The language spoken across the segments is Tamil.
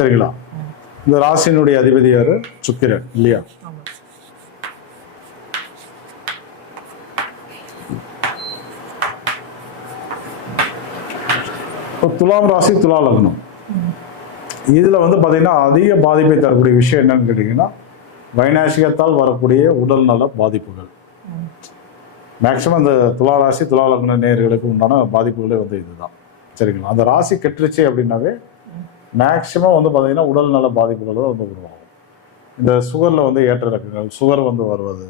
சரிங்களா இந்த ராசியினுடைய அதிபதி யாரு? சுக்கிரன் இல்லையா? துலாம் ராசி துலா லக்னம். இதுல வந்து பாத்தீங்கன்னா அதிக பாதிப்பை தரக்கூடிய விஷயம் என்னன்னு கேட்டீங்கன்னா வைநாசிகத்தால் வரக்கூடிய உடல் நல பாதிப்புகள். மேக்சிமம் இந்த துலா ராசி துலா லக்ன நேர்களுக்கு உண்டான பாதிப்புகளே வந்து இதுதான். சரிங்களா? அந்த ராசி கெட்டுருச்சு அப்படின்னாவே மேக்சிமம் வந்து பாத்தீங்கன்னா உடல் நல பாதிப்புகள் தான் வந்து உருவாகும் இந்த சுகர்ல வந்து ஏற்ற இறக்கங்கள் சுகர் வந்து வருவது.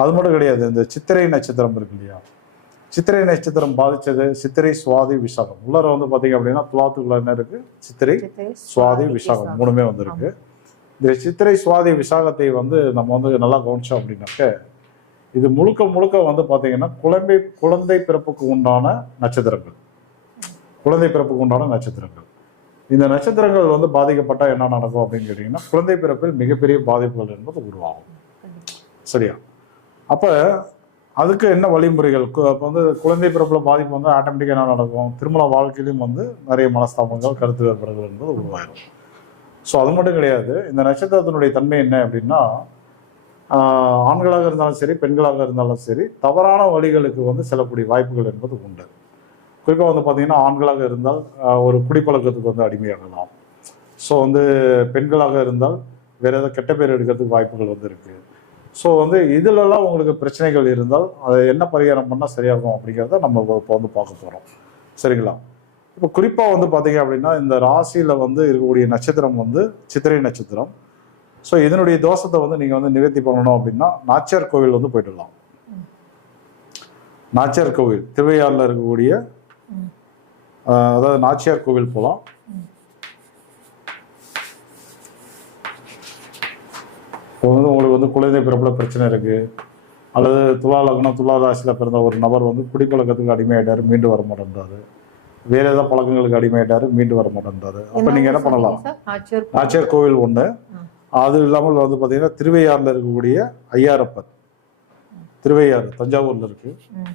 அது மட்டும் கிடையாது இந்த சித்திரை நட்சத்திரம் இருக்கு இல்லையா? சித்திரை நட்சத்திரம் பாதிச்சது சித்திரை சுவாதி விசாகம். உள்ளர வந்து பாத்தீங்க அப்படின்னா துலாத்துக்குள்ள என்ன இருக்கு? சித்திரை சுவாதி விசாகம். மூணுமே வந்து இருக்கு. இந்த சித்திரை சுவாதி விசாகத்தை வந்து நம்ம வந்து நல்லா கவனிச்சோம் அப்படின்னாக்க இது முழுக்க முழுக்க வந்து பாத்தீங்கன்னா குழந்தை குழந்தை பிறப்புக்கு உண்டான நட்சத்திரங்கள். குழந்தை பிறப்புக்கு உண்டான நட்சத்திரங்கள். இந்த நட்சத்திரங்கள் வந்து பாதிக்கப்பட்டால் என்ன நடக்கும் அப்படின்னு கேட்டிங்கன்னா குழந்தை பிறப்பில் மிகப்பெரிய பாதிப்புகள் என்பது உருவாகும். சரியா? அப்போ அதுக்கு என்ன வழிமுறைகள்? அப்போ வந்து குழந்தை பிறப்பில் பாதிப்பு வந்து ஆட்டோமேட்டிக்காக என்ன நடக்கும்? திருமண வாழ்க்கையிலும் வந்து நிறைய மனஸ்தாபங்கள் கருத்து வேறுபாடுகள் என்பது உருவாயிரும். ஸோ அது மட்டும் கிடையாது. இந்த நட்சத்திரத்தினுடைய தன்மை என்ன அப்படின்னா ஆண்களாக இருந்தாலும் சரி பெண்களாக இருந்தாலும் சரி தவறான வழிகளுக்கு வந்து செல்லக்கூடிய வாய்ப்புகள் என்பது உண்டு. குறிப்பாக வந்து பார்த்தீங்கன்னா ஆண்களாக இருந்தால் ஒரு குடிப்பழக்கத்துக்கு வந்து அடிமையாகலாம். ஸோ வந்து பெண்களாக இருந்தால் வேறு ஏதாவது கெட்ட பேர் எடுக்கிறதுக்கு வாய்ப்புகள் வந்து இருக்குது ஸோ வந்து இதுலலாம் உங்களுக்கு பிரச்சனைகள் இருந்தால் அதை என்ன பரிகாரம் பண்ணால் சரியாகும் அப்படிங்கிறத நம்ம இப்போ வந்து பார்க்க போகிறோம் சரிங்களா? இப்போ குறிப்பாக வந்து பார்த்தீங்க அப்படின்னா இந்த ராசியில் வந்து இருக்கக்கூடிய நட்சத்திரம் வந்து சித்திரை நட்சத்திரம். ஸோ இதனுடைய தோஷத்தை வந்து நீங்கள் வந்து நிவர்த்தி பண்ணணும் அப்படின்னா நாச்சியார் கோவில் வந்து போயிட்டு நாச்சியார் கோவில் திருவையாறில் இருக்கக்கூடிய அதாவது நாச்சியார் கோவில் போகலாம் இப்போ வந்து உங்களுக்கு வந்து குழந்தை பிறப்புல பிரச்சனை இருக்கு. அல்லது துலா லக்னம் துலா ராசியில் பிறந்த ஒரு நபர் வந்து குடிப்பழக்கத்துக்கு அடிமையாயிட்டாரு மீண்டு வர மாட்டேன்றாரு. வேற ஏதாவது பழக்கங்களுக்கு அடிமையாயிட்டாரு மீண்டு வர மாட்டேன்றாரு. அப்போ நீங்க என்ன பண்ணலாம்? நாச்சியார் கோவில். ஒன்று. அது இல்லாமல் வந்து பார்த்தீங்கன்னா திருவையாறில் இருக்கக்கூடிய ஐயாரப்பர். திருவையாறு தஞ்சாவூர்ல இருக்கு. ம்.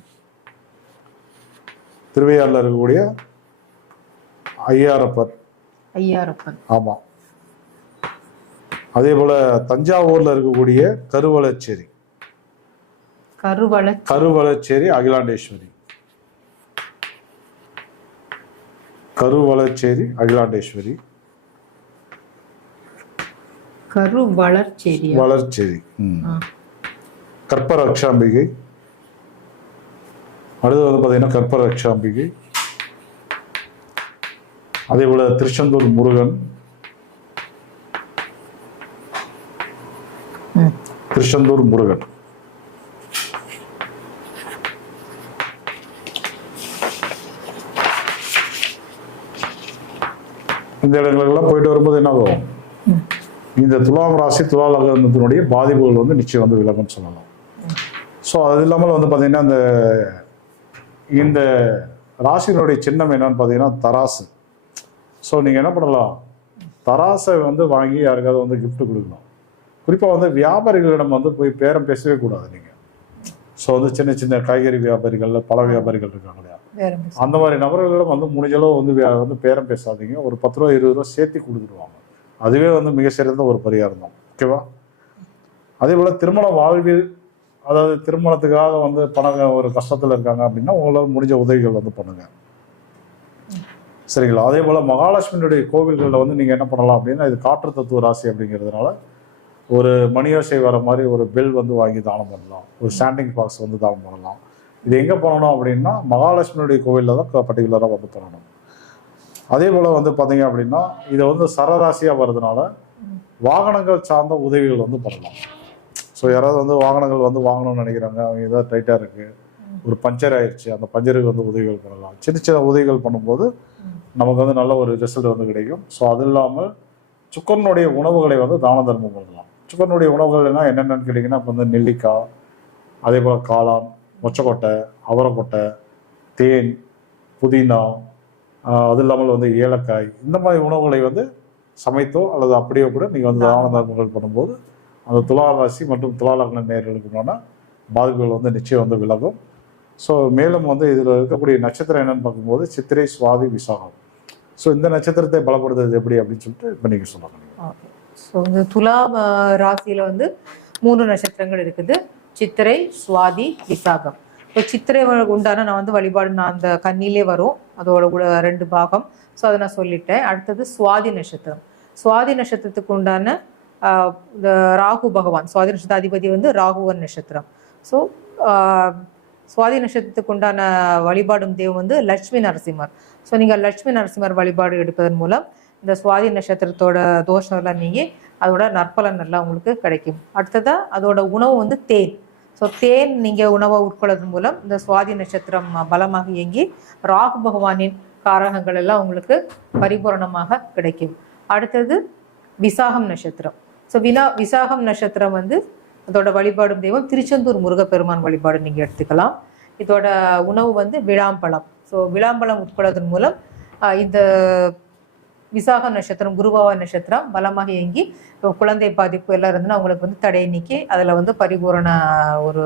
திருவையாறில் இருக்கக்கூடிய ஐயாரப்பர். ஐயாரப்பன் ஆமாம் அதே போல தஞ்சாவூர்ல இருக்கக்கூடிய கருவளச்சேரி. கருவள கருவளச்சேரி அகிலாண்டேஸ்வரி. கருவளச்சேரி அகிலாண்டேஸ்வரி. கருவளர்ச்சேரியா வளர்ச்சேரி. ம். ஆ. அடுத்து வந்து பார்த்தீங்கன்னா கற்பரட்சாம்பிகை அதே போல திருச்செந்தூர் முருகன். திருச்செந்தூர் முருகன். இந்த இடங்களுக்கெல்லாம் போயிட்டு வரும்போது என்ன ஆகும்? இந்த துலாம் ராசி துலா லக்னத்தினுடைய பாதிப்புகள் வந்து நிச்சயம் வந்து விலகும்னு சொல்லலாம். ஸோ அது இல்லாமல் வந்து பார்த்தீங்கன்னா இந்த இந்த ராசியினுடைய சின்னம் என்னன்னு பார்த்தீங்கன்னா தராசு. ஸோ நீங்கள் என்ன பண்ணலாம்? தராசை வந்து வாங்கி யாருக்காவது வந்து gift கொடுக்கலாம் குறிப்பாக வந்து வியாபாரிகளிடம் வந்து போய் பேரம் பேசவே கூடாது நீங்கள் ஸோ வந்து சின்ன சின்ன காய்கறி வியாபாரிகள் பழ வியாபாரிகள் இருக்காங்க இல்லையா? அந்த மாதிரி நபர்களிடம் வந்து முடிஞ்சளவு வந்து வந்து பேரம் பேசாதீங்க. ஒரு பத்து ரூபா இருபது ரூபா சேர்த்து கொடுத்துருவாங்க அதுவே வந்து மிக சிறந்த ஒரு பரிகாரம் தான். ஓகேவா அதே போல திருமண வாழ்வில் அதாவது திருமணத்துக்காக வந்து பணம் ஒரு கஷ்டத்தில் இருக்காங்க அப்படின்னா உங்களால் முடிஞ்ச உதவிகள் வந்து பண்ணுங்க. சரிங்களா? அதே போல் மகாலட்சுமியுடைய கோவில்களில் வந்து நீங்கள் என்ன பண்ணலாம் அப்படின்னா இது காற்று தத்துவ ராசி அப்படிங்கிறதுனால ஒரு மணியோசை வர மாதிரி ஒரு பெல் வந்து வாங்கி தானம் பண்ணலாம். ஒரு ஸ்டாண்டிங் பாக்ஸ் வந்து தானம் பண்ணலாம். இது எங்கே பண்ணணும் அப்படின்னா மகாலட்சுமியுடைய கோவிலில் தான் பர்டிகுலராக வந்து பண்ணணும். அதே போல் வந்து பார்த்தீங்க அப்படின்னா இதை வந்து சரராசியாக வர்றதுனால வாகனங்கள் சார்ந்த உதவிகள் வந்து பண்ணலாம். ஸோ யாராவது வந்து வாகனங்கள் வந்து வாங்கணும்னு நினைக்கிறாங்க அவங்க ஏதாவது டைட்டாக இருக்குது ஒரு பஞ்சர் ஆயிடுச்சு. அந்த பஞ்சருக்கு வந்து உதவிகள் பண்ணலாம் சின்ன சின்ன உதவிகள் பண்ணும்போது நமக்கு வந்து நல்ல ஒரு ரிசல்ட் வந்து கிடைக்கும். ஸோ அது இல்லாமல் சுக்கரனுடைய உணவுகளை வந்து தான தர்மம் பண்ணலாம். சுக்கரனுடைய உணவுகள்னா என்னென்னு கேட்டிங்கன்னா இப்போ வந்து நெல்லிக்காய் அதே போல் காளான் மொச்சக்கொட்டை அவரைக்கொட்டை தேன் புதினா அது இல்லாமல் வந்து ஏலக்காய் இந்த மாதிரி உணவுகளை வந்து சமைத்தோ அல்லது அப்படியே கூட நீங்கள் வந்து தான தர்மங்கள் பண்ணும்போது அந்த துலா ராசி மற்றும் துலா லக்ன நேர்களுக்கு பாதிப்புகள் வந்து நிச்சயம் வந்து விலகும். ஸோ மேலும் வந்து இதில் இருக்கக்கூடிய நட்சத்திரம் என்னன்னு பார்க்கும்போது சித்திரை சுவாதி விசாகம். ஸோ இந்த நட்சத்திரத்தை பலப்படுத்துறது எப்படி அப்படின்னு சொல்லிட்டு இப்போ நீங்கள் சொல்லுங்க. ஸோ இந்த துலா ஆஹ், வந்து மூணு நட்சத்திரங்கள் இருக்குது. சித்திரை சுவாதி விசாகம். இப்போ சித்திரை உண்டான நான் வந்து வழிபாடு நான் அந்த கண்ணிலே வரும். அதோட கூட ரெண்டு பாகம். ஸோ அதை நான் சொல்லிட்டேன். அடுத்தது சுவாதி நட்சத்திரம். சுவாதி நட்சத்திரத்துக்கு உண்டான இந்த ராகு பகவான் சுவாதி நட்சத்திர அதிபதி வந்து ராகுவன் நட்சத்திரம். ஸோ சுவாதி நட்சத்திரத்துக்கு உண்டான வழிபாடும் தெய்வம் வந்து லட்சுமி நரசிம்மர். ஸோ நீங்கள் லட்சுமி நரசிம்மர் வழிபாடு எடுப்பதன் மூலம் இந்த சுவாதி நட்சத்திரத்தோட தோஷம் எல்லாம் நீங்கி அதோட நற்பலன் எல்லாம் உங்களுக்கு கிடைக்கும். அடுத்ததாக அதோட உணவு வந்து தேன். ஸோ தேன் நீங்கள் உணவை உட்கொள்வதன் மூலம் இந்த சுவாதி நட்சத்திரம் பலமாக இயங்கி ராகு பகவானின் காரகங்கள் எல்லாம் உங்களுக்கு பரிபூரணமாக கிடைக்கும். அடுத்தது விசாகம் நட்சத்திரம். ஸோ வினா விசாகம் நட்சத்திரம் வந்து அதோட வழிபாடும் தெய்வம். திருச்செந்தூர் முருகப்பெருமான் வழிபாடு நீங்கள் எடுத்துக்கலாம். இதோட உணவு வந்து விளாம்பழம். ஸோ விழாம்பழம் உட்கொள்வதன் மூலம் இந்த விசாக நட்சத்திரம் குருபாவ நட்சத்திரம் பலமாக இயங்கி குழந்தை பாதிப்பு எல்லாம் இருந்துன்னா அவங்களுக்கு வந்து தடை நீக்கி அதில் வந்து பரிபூரண ஒரு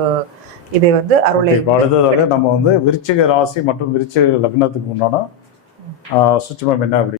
இதை வந்து அருளை அடுத்ததாக நம்ம வந்து விருச்சிக ராசி மற்றும் விருச்சிக லக்னத்துக்கு உண்டான ஆஹ், என்ன அப்படி